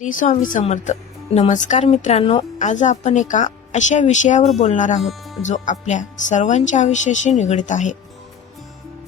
श्री स्वामी समर्थ. नमस्कार मित्रांनो, आज आपण एका अशा विषयावर बोलणार आहोत जो आपल्या सर्वांच्या आयुष्याशी निगडित आहे,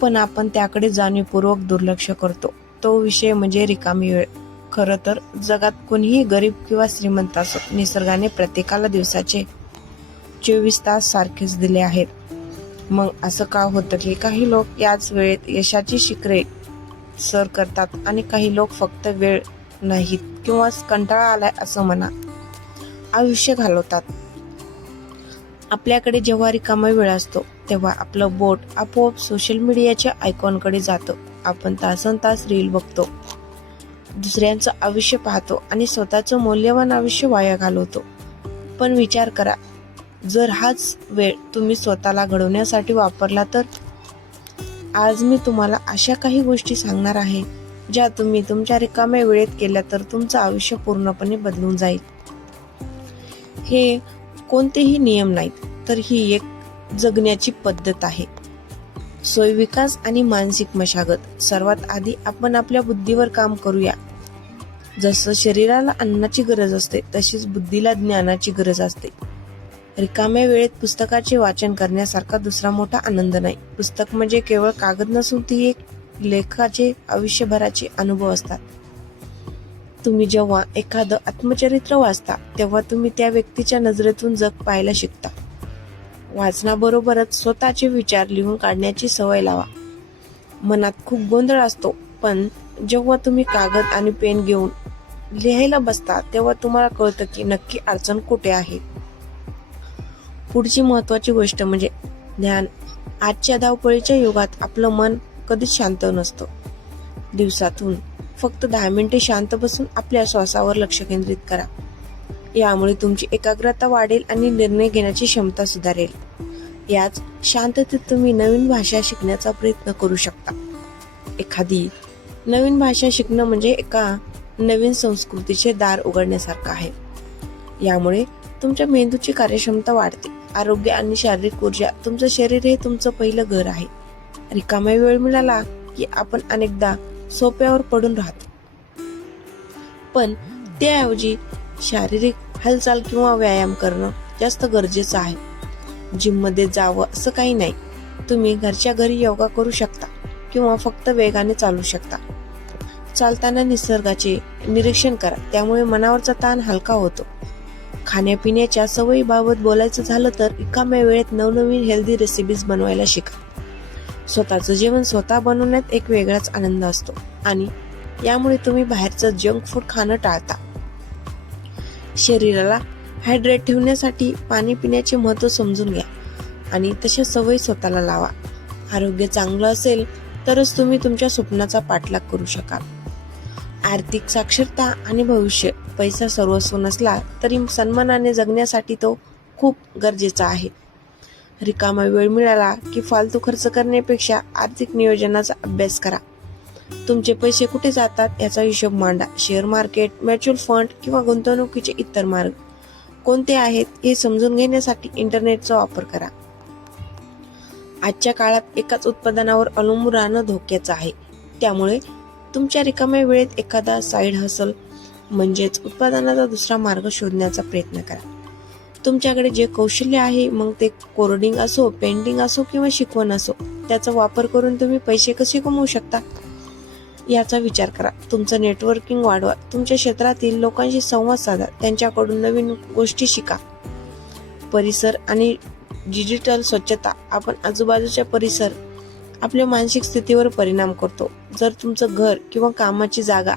पण आपण त्याकडे जाणीवपूर्वक दुर्लक्ष करतो. तो विषय म्हणजे रिकामी वेळ. खरं तर जगात कोणीही गरीब किंवा श्रीमंत असो, निसर्गाने प्रत्येकाला दिवसाचे 24 तास सारखेच दिले आहेत. मग असं का होतं की काही लोक याच वेळेत यशाची शिखरे सर करतात आणि काही लोक फक्त वेळ नाहीत किंवा कंटाळा आलाय असं म्हणा आयुष्य घालवतात. आपल्याकडे जेव्हा रिकामा वेळ असतो तेव्हा आपलं बोट आपोआप सोशल मीडियाच्या आयकॉनकडे जातं. आपण तासनतास रील बघतो, दुसऱ्यांचं आयुष्य पाहतो आणि स्वतःचं मौल्यवान आयुष्य वाया घालवतो. पण विचार करा, जर हाच वेळ तुम्ही स्वतःला घडवण्यासाठी वापरला तर? आज मी तुम्हाला अशा काही गोष्टी सांगणार आहे ज्या तुम्ही तुमच्या रिकाम्या वेळेत केल्या तर तुमचं आयुष्य पूर्णपणे बदलून जाईल. हे कोणतेही नियम नाहीत, तर ही एक जगण्याची पद्धत आहे. स्वयंविकास आणि मानसिक मशागत. सर्वात आधी आपण आपल्या बुद्धीवर काम करूया. जसं शरीराला अन्नाची गरज असते तशीच बुद्धीला ज्ञानाची गरज असते. रिकाम्या वेळेत पुस्तकाचे वाचन करण्यासारखा दुसरा मोठा आनंद नाही. पुस्तक म्हणजे केवळ कागद नसून ती एक लेखाचे आयुष्यभराचे अनुभव असतात. तुम्ही जेव्हा एखादं आत्मचरित्र वाचता तेव्हा तुम्ही त्या व्यक्तीच्या नजरेतून जग पाहायला शिकता. वाचनाबरोबरच स्वतःचे विचार लिहून काढण्याची सवय लावा. मनात खूप गोंधळ असतो, पण जेव्हा तुम्ही कागद आणि पेन घेऊन लिहायला बसता तेव्हा तुम्हाला कळतं की नक्की अडचण कुठे आहे. पुढची महत्वाची गोष्ट म्हणजे ध्यान. आजच्या धावपळीच्या युगात आपलं मन कधीच शांत नसतं. दिवसातून फक्त 10 मिनिटे शांत बसून आपल्या श्वासावर लक्ष केंद्रित करा. यामुळे तुमची एकाग्रता वाढेल आणि निर्णय घेण्याची क्षमता सुधारेल. याच शांततेत तुम्ही नवीन भाषा शिकण्याचा प्रयत्न करू शकता. एखादी नवीन भाषा शिकणं म्हणजे एका नवीन संस्कृतीचे दार उघडण्यासारखं आहे. यामुळे तुमच्या मेंदूची कार्यक्षमता वाढते. आरोग्य आणि शारीरिक ऊर्जा. तुमचं शरीर हे तुमचं पहिलं घर आहे. रिकामा वेळ मिळाला की आपण अनेकदा सोप्यावर पडून राहतो, पण त्याऐवजी शारीरिक हालचाल किंवा व्यायाम करणं जास्त गरजेचं आहे. जिम मध्ये जावं असं काही नाही. तुम्ही घरच्या घरी योगा करू शकता किंवा फक्त वेगाने चालू शकता. चालताना निसर्गाचे निरीक्षण करा, त्यामुळे मनावरचा ताण हलका होतो. खाण्यापिण्याच्या सवयीबाबत बोलायचं झालं तर रिकाम्या वेळेत नवनवीन हेल्दी रेसिपीज बनवायला शिका. स्वतःचं जेवण स्वतः बनवण्यात एक वेगळाच आनंद असतो आणि यामुळे तुम्ही बाहेरचं जंक फूड खाणं टाळता. शरीराला हायड्रेट ठेवण्यासाठी पाणी पिण्याचे महत्त्व समजून घ्या आणि तशा सवयी स्वतःला लावा. आरोग्य चांगलं असेल तरच तुम्ही तुमच्या स्वप्नाचा पाठलाग करू शकाल. आर्थिक साक्षरता आणि भविष्य. पैसा सर्वस्व नसला तरी सन्मानाने जगण्यासाठी तो खूप गरजेचा आहे. रिकामा वेळ मिळाला की फालतू खर्च करण्यापेक्षा आर्थिक नियोजनाचा अभ्यास करा. तुमचे पैसे कुठे जातात याचा हिशोब मांडा. शेअर मार्केट, म्युच्युअल फंड किंवा गुंतवणुकीचे इतर मार्ग कोणते आहेत हे समजून घेण्यासाठी इंटरनेटचा वापर करा. आजच्या काळात एकाच उत्पादनावर अवलंबून राहणं धोक्याचं आहे. त्यामुळे तुमच्या रिकाम्या वेळेत एखादा साईड हसल म्हणजेच उत्पादनाचा दुसरा मार्ग शोधण्याचा प्रयत्न करा. तुमच्याकडे जे कौशल्य आहे, मग ते कोडिंग असो, पेंटिंग असो किंवा शिकवण असो, त्याचा वापर करून तुम्ही पैसे कसे कमवू शकता याचा विचार करा. तुमचं नेटवर्किंग वाढवा. तुमच्या क्षेत्रातील लोकांशी संवाद साधा, त्यांच्याकडून नवीन गोष्टी शिका. परिसर आणि डिजिटल स्वच्छता. आपण आजूबाजूच्या परिसर आपल्या मानसिक स्थितीवर परिणाम करतो. जर तुमचं घर किंवा कामाची जागा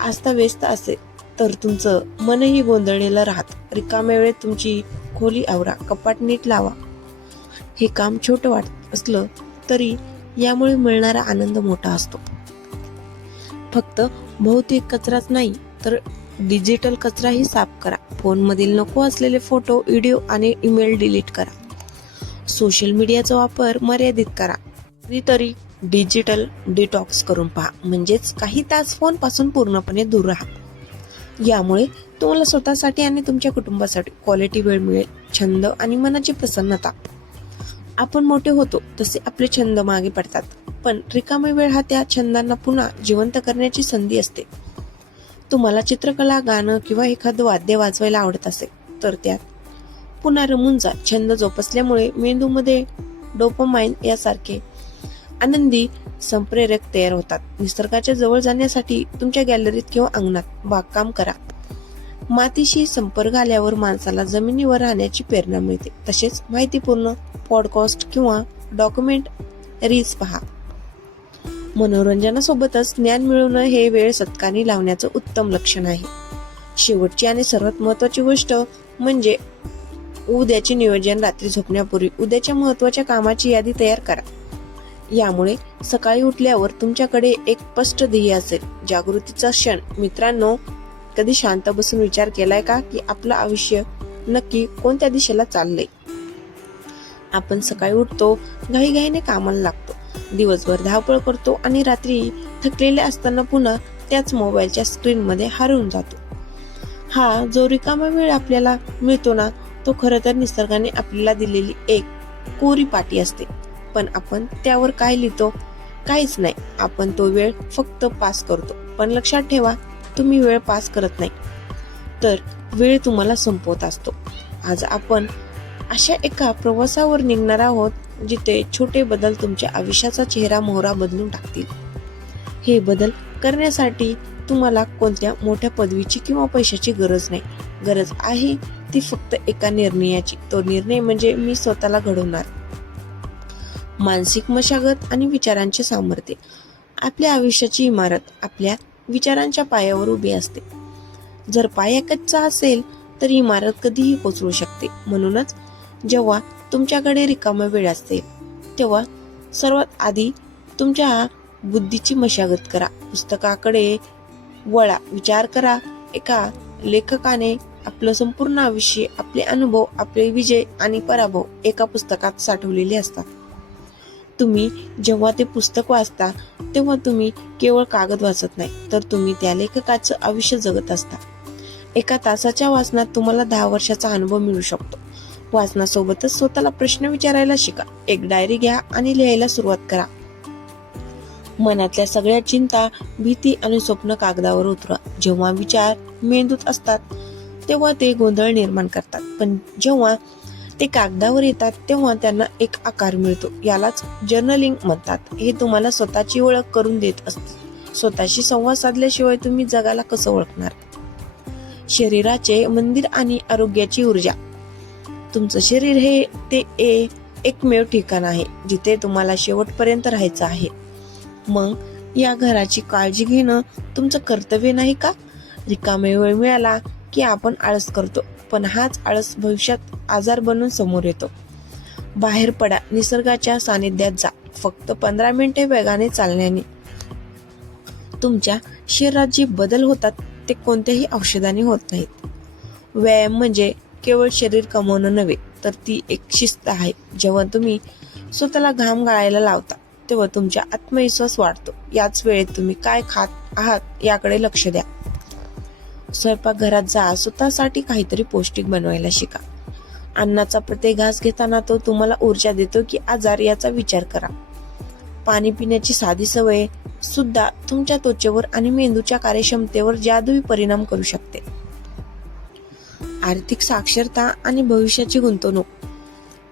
अस्ताव्यस्त असेल तर तुमचं मनही गोंधळलेलं राहतं. रिकाम्या वेळेत तुमची खोली आवरा, कपाट नीट लावा. हे काम छोटं वाटत असलं तरी यामुळे मिळणारा आनंद मोठा असतो. फक्त भौतिक कचराच नाही तर डिजिटल कचराही साफ करा. फोनमधील नको असलेले फोटो, व्हिडिओ आणि ईमेल डिलीट करा. सोशल मीडियाचा वापर मर्यादित करा. कधीतरी डिजिटल डिटॉक्स करून पहा, म्हणजेच काही तास फोन पासून पूर्णपणे दूर राहा. यामुळे तुम्हाला स्वतःसाठी आणि तुमच्या कुटुंबासाठी क्वालिटी वेळ मिळेल. छंद आणि मनाची प्रसन्नता. आपण मोठे होतो तसे आपले छंद मागे पडतात, पण रिकामा वेळ हा त्या छंदांना पुन्हा जिवंत करण्याची संधी असते. तुम्हाला चित्रकला, गाणं किंवा एखादं वाद्य वाजवायला आवडत असेल तर त्यात पुन्हा रमून जा. छंद जोपासल्यामुळे मेंदूमध्ये डोपामाइन यासारखे आनंदी संप्रेरक तयार होतात. निसर्गाच्या जवळ जाण्यासाठी तुमच्या गॅलरीत किंवा अंगणात बागकाम करा. मातीशी संपर्क आल्यावर माणसाला जमिनीवर राहण्याची प्रेरणा मिळते. तसेच माहितीपूर्ण पॉडकास्ट किंवा डॉक्युमेंटरीज पहा. मनोरंजनासोबतच ज्ञान मिळवणं हे वेळ सत्कारणी लावण्याचं उत्तम लक्षण आहे. शेवटची आणि सर्वात महत्वाची गोष्ट म्हणजे उद्याचे नियोजन. रात्री झोपण्यापूर्वी उद्याच्या महत्वाच्या कामाची यादी तयार करा. यामुळे सकाळी उठल्यावर तुमच्याकडे एक स्पष्ट ध्येय असेल. जागृतीचा क्षण. मित्रांनो, कधी शांत बसून विचार केलाय का की आपलं आयुष्य नक्की कोणत्या दिशेला चाललंय? आपण सकाळी उठतो, घाईघाईने कामाला लागतो, दिवसभर धावपळ करतो आणि रात्री थकलेले असताना पुन्हा त्याच मोबाईलच्या स्क्रीन मध्ये हरवून जातो. हा जो रिकामा वेळ आपल्याला मिळतो ना, तो खरं तर निसर्गाने आपल्याला दिलेली एक कोरी पाटी असते. पण आपण त्यावर काय लिहितो? काहीच नाही. आपण तो वेळ फक्त पास करतो. पण लक्षात ठेवा, तुम्ही वेळ पास करत नाही, तर वेळ तुम्हाला संपवत असतो. आज आपण अशा एका प्रवासावर निघणार आहोत जिथे छोटे बदल तुमच्या आयुष्याचा चेहरा मोहरा बदलून टाकतील. हे बदल करण्यासाठी तुम्हाला कोणत्या मोठ्या पदवीची किंवा पैशाची गरज नाही. गरज आहे ती फक्त एका निर्णयाची. तो निर्णय म्हणजे मी स्वतःला घडवणार. मानसिक मशागत आणि विचारांचे सामर्थ्य. आपल्या आयुष्याची इमारत आपल्या विचारांच्या पायावर उभी असते. जर पाया कच्चा असेल तर इमारत कधीही कोसळू शकते. म्हणूनच जेव्हा तुमच्याकडे रिकामा वेळ असेल तेव्हा सर्वात आधी तुमच्या बुद्धीची मशागत करा. पुस्तकाकडे वळा. विचार करा. एका लेखकाने आपलं संपूर्ण आयुष्य, आपले अनुभव, आपले विजय आणि पराभव एका पुस्तकात साठवलेले असतात. तुम्ही जेव्हा ते पुस्तक वाचता तेव्हा तुम्ही केवळ कागद वाचत नाही, तर तुम्ही त्या लेखकाचं आयुष्य जगत असता. एका तासाच्या वाचनात तुम्हाला 10 वर्षाचा अनुभव मिळू शकतो. वाचनासोबतच स्वतःला प्रश्न विचारायला शिका. एक डायरी घ्या आणि लिहायला सुरुवात करा. मनातल्या सगळ्या चिंता, भीती आणि स्वप्न कागदावर उतरवा. जेव्हा विचार मेंदूत असतात तेव्हा ते गोंधळ निर्माण करतात, पण जेव्हा ते कागदावर येतात तेव्हा त्यांना एक आकार मिळतो. यालाच जर्नलिंग म्हणतात. हे तुम्हाला स्वतःची ओळख करून देत असते. स्वतःशी संवाद साधल्याशिवाय तुम्ही जगाला कसं ओळखणार? शरीराचे मंदिर आणि आरोग्याची ऊर्जा. तुमचं शरीर हे ते एकमेव ठिकाण आहे जिथे तुम्हाला शेवटपर्यंत राहायचं आहे. मग या घराची काळजी घेणं तुमचं कर्तव्य नाही का? रिकामे वेळ मिळाला की आपण आळस करतो, पण हाच आळस भविष्यात आजार बनून समोर येतो. बाहेर पडा. निसर्गाच्या सानिध्यात जा. फक्त 15 मिनिटे वेगाने चालण्याने तुमच्या शरीरात जे बदल होतात ते कोणत्याही औषधाने होत नाहीत. व्यायाम म्हणजे केवळ शरीर कमवणं नव्हे, तर ती एक शिस्त आहे. जेव्हा तुम्ही स्वतःला घाम गाळायला लावता तेव्हा तुमचा आत्मविश्वास वाढतो. याच वेळेत तुम्ही काय खात आहात याकडे लक्ष द्या. स्वयंपाकघरात जा. स्वतःसाठी काहीतरी पौष्टिक बनवायला शिका. अन्नाचा प्रत्येक घास घेताना तो तुम्हाला ऊर्जा देतो की आजार याचा विचार करा. पाणी पिण्याची साधी सवय सुद्धा तुमच्या त्वचेवर आणि मेंदूच्या कार्यक्षमतेवर जादुई परिणाम करू शकते. आर्थिक साक्षरता आणि भविष्याची गुंतवणूक.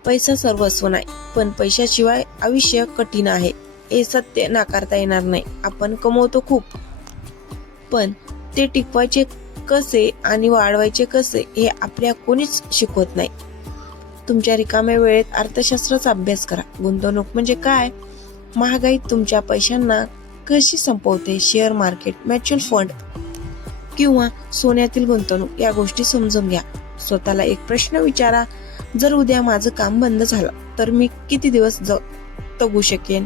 पैसा सर्वस्व नाही, पण पैशाशिवाय आयुष्य कठीण आहे हे सत्य नाकारता येणार नाही. आपण कमवतो खूप, पण ते टिकवायचे कसे आणि वाढवायचे कसे हे आपल्या कोणीच शिकवत नाही. तुमच्या रिकाम्या वेळेत अर्थशास्त्राचा अभ्यास करा. गुंतवणूक म्हणजे काय? महागाई तुमच्या पैशांना कशी संपवते? शेअर मार्केट, म्युच्युअल फंड किंवा सोन्यातील गुंतवणूक या गोष्टी समजून घ्या. स्वतःला एक प्रश्न विचारा. जर उद्या माझं काम बंद झालं तर मी किती दिवस जगू शकेन?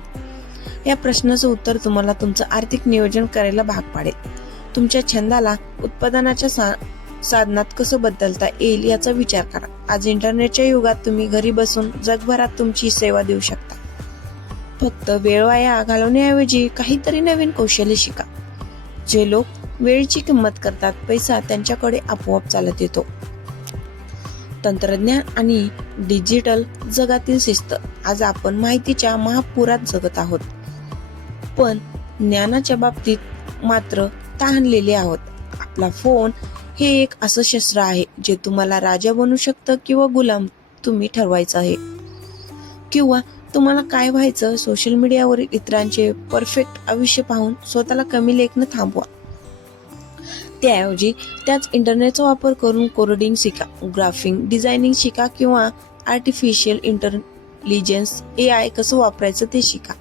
या प्रश्नाचं उत्तर तुम्हाला तुमचं आर्थिक नियोजन करायला भाग पाडेल. तुमच्या छंदाला उत्पादनाच्या साधनात कसं बदलता येईल याचा विचार करा. आज इंटरनेटच्या युगात तुम्ही घरी बसून जगभरात तुमची सेवा देऊ शकता. फक्त वेळ वाया घालवण्याऐवजी काहीतरी नवीन कौशल्य शिका. जे लोक वेळेची किंमत करतात, पैसा त्यांच्याकडे आपोआप चालत येतो. तंत्रज्ञान आणि डिजिटल जगातील शिस्त. आज आपण माहितीच्या महापुरात जगत आहोत, पण ज्ञानाच्या बाबतीत मात्र तहानलेले आहोत. आपला फोन हे एक असं शस्त्र आहे जे तुम्हाला राजा बनवू शकतं किंवा गुलाम तुम्ही ठरवायचं आहे. किंवा तुम्हाला काय व्हायचं, सोशल मीडियावरील इतरांचे परफेक्ट आयुष्य पाहून स्वतःला कमी लेखणं थांबवा. त्याऐवजी त्याच इंटरनेटचा वापर करून कोडिंग शिका, ग्राफिक डिझायनिंग शिका किंवा आर्टिफिशियल इंटेलिजन्स AI कसं वापरायचं ते शिका.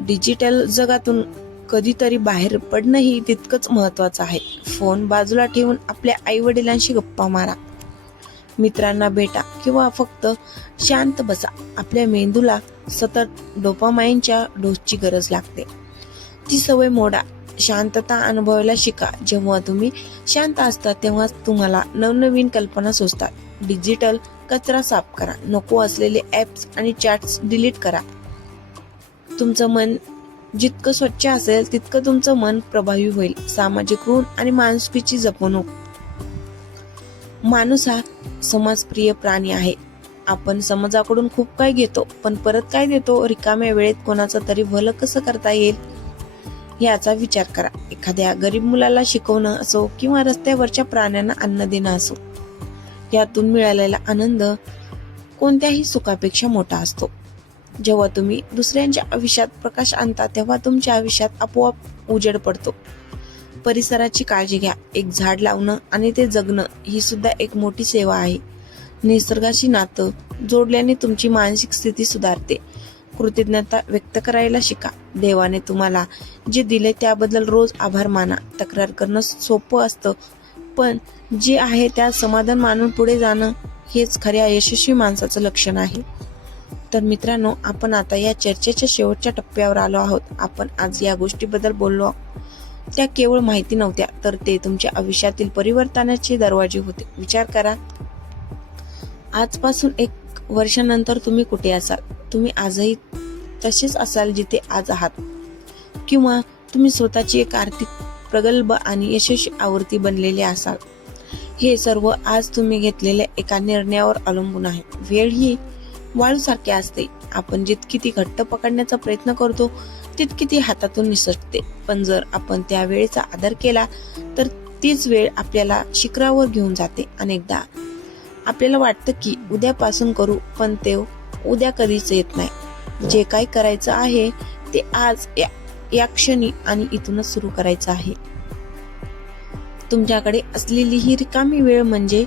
डिजिटल जगातून कधीतरी बाहेर पडणंही तितकंच महत्वाचं आहे. फोन बाजूला ठेवून आपल्या आई वडिलांशी गप्पा मारा, मित्रांना भेटा किंवा फक्त शांत बसा. आपल्या मेंदूला सतत डोपामाइनच्या डोसची गरज लागते. ती सवय मोडा. शांतता अनुभवायला शिका. जेव्हा तुम्ही शांत असता तेव्हा तुम्हाला नवनवीन कल्पना सुचतात. डिजिटल कचरा साफ करा. नको असलेले ऍप्स आणि चॅट्स डिलीट करा. तुमचं मन जितकं स्वच्छ असेल तितकं तुमचं मन प्रभावी होईल. सामाजिक ऋण आणि माणुसकीची जपणूक. माणूस हा समाजप्रिय प्राणी आहे. आपण समाजाकडून खूप काय घेतो, पण परत काय देतो? रिकाम्या वेळेत कोणाचं तरी भलं कसं करता येईल याचा विचार करा. एखाद्या गरीब मुलाला शिकवणं असो किंवा रस्त्यावरच्या प्राण्यांना अन्न देणं असो, यातून मिळालेला आनंद कोणत्याही सुखापेक्षा मोठा असतो. जेव्हा तुम्ही दुसऱ्यांच्या आयुष्यात प्रकाश आणता तेव्हा तुमच्या आयुष्यात आपोआप उजेड पडतो. परिसराची काळजी घ्या. एक झाड लावणं आणि ते जगणं ही सुद्धा एक मोठी सेवा आहे. निसर्गाशी नातं जोडल्याने तुमची मानसिक स्थिती सुधारते. कृतज्ञता व्यक्त करायला शिका. देवाने तुम्हाला जे दिले त्याबद्दल रोज आभार माना. तक्रार करणं सोपं असतं, पण जे आहे त्यात समाधान मानून पुढे जाणं हेच खऱ्या यशस्वी माणसाचं लक्षण आहे. तर मित्रांनो, आपण आता या चर्चेच्या शेवटच्या टप्प्यावर आलो आहोत. आपण आज या गोष्टीबद्दल बोललो, त्या केवळ माहिती नव्हत्या, तर ते तुमच्या आयुष्यातील परिवर्तनाचे दरवाजे होते. विचार करा, आजपासून 1 वर्षानंतर तुम्ही कुठे असाल? तुम्ही आजही तसेच असाल जिथे आज आहात, किंवा तुम्ही स्वतःची एक आर्थिक प्रगल्भ आणि यशस्वी आवृत्ती बनलेले असाल. हे सर्व आज तुम्ही घेतलेल्या एका निर्णयावर अवलंबून आहे. वेळ ही वाळूसारखी असते. आपण जितकी ती घट्ट पकडण्याचा प्रयत्न करतो तितकी ती हातातून निसटते. पण जर आपण त्या वेळेचा आदर केला तर तीच वेळ आपल्याला शिखरावर घेऊन जाते. अनेकदा आपल्याला वाटतं की उद्यापासून करू, पण ते उद्या कधीच येत नाही. जे काही करायचं आहे ते आज या क्षणी आणि इथूनच सुरू करायचं आहे. तुमच्याकडे असलेली ही रिकामी वेळ म्हणजे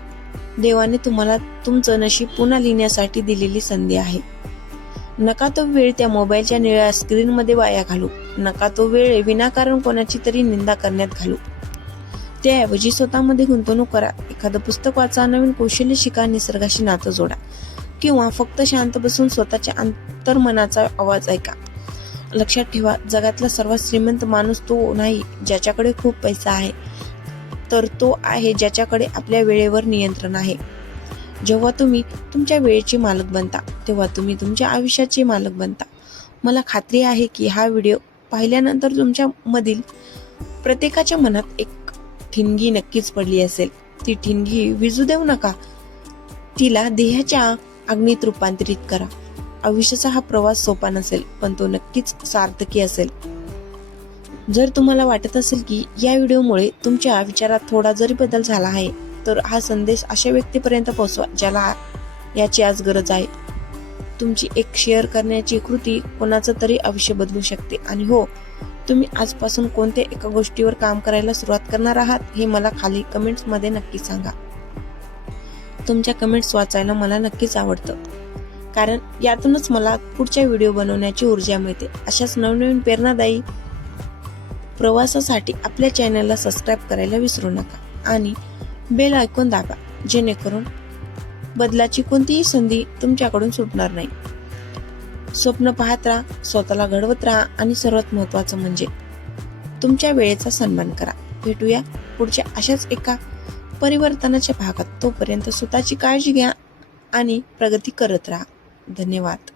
देवाने तुम्हाला तुमचं नशीब पुन्हा लिहिण्यासाठी दिलेली संधी आहे. नका तो वेळ त्या मोबाईलच्या निळ्या स्क्रीनमध्ये वाया घालू. नका तो वेळ विनाकारण कोणाची तरी निंदा करण्यात घालू. त्याऐवजी स्वतःमध्ये गुंतवणूक करा. एखादं पुस्तक वाचा, नवीन कौशल्य शिका, निसर्गाशी नातं जोडा, किंवा फक्त शांत बसून स्वतःच्या अंतर्मनाचा आवाज ऐका. लक्षात ठेवा, जगातला सर्वात श्रीमंत माणूस तो नाही ज्याच्याकडे खूप पैसा आहे, तर तो आहे ज्याच्याकडे आपल्या वेळेवर नियंत्रण आहे. जेव्हा तुम्ही तुमच्या वेळेचे मालक बनता तेव्हा तुम्ही तुमच्या आयुष्याचे मालक बनता. मला खात्री आहे की हा व्हिडिओ पाहिल्यानंतर तुमच्या मधील प्रत्येकाच्या मनात एक ठिणगी नक्कीच पडली असेल. ती ठिणगी विझू देऊ नका. तिला देहाच्या अग्नीत रूपांतरित करा. आयुष्याचा हा प्रवास सोपा नसेल, पण तो नक्कीच सार्थकी असेल. जर तुम्हाला वाटत असेल की या व्हिडिओमुळे तुमच्या विचारात थोडा जरी बदल झाला आहे, तर हा संदेश अशा व्यक्तीपर्यंत पोहोचवा ज्याला याची आज गरज आहे. तुमची एक शेअर करण्याची कृती कोणाचं तरी आयुष्य बदलू शकते. आणि हो, तुम्ही आजपासून कोणत्या एका गोष्टीवर काम करायला सुरुवात करणार आहात हे मला खाली कमेंट्स मध्ये नक्की सांगा. तुमच्या कमेंट्स वाचायला मला नक्कीच आवडतं, कारण यातूनच मला पुढच्या व्हिडिओ बनवण्याची ऊर्जा मिळते. अशाच नवनवीन प्रेरणादायी प्रवासासाठी आपल्या चॅनलला सबस्क्राईब करायला विसरू नका आणि बेल आयकॉन दाबा, जेणेकरून बदलाची कोणतीही संधी तुमच्याकडून सुटणार नाही. स्वप्न पाहत राहा, स्वतःला घडवत राहा आणि सर्वात महत्त्वाचं म्हणजे तुमच्या वेळेचा सन्मान करा. भेटूया पुढच्या अशाच एका परिवर्तनाच्या भागात. तोपर्यंत स्वतःची काळजी घ्या आणि प्रगती करत राहा. धन्यवाद.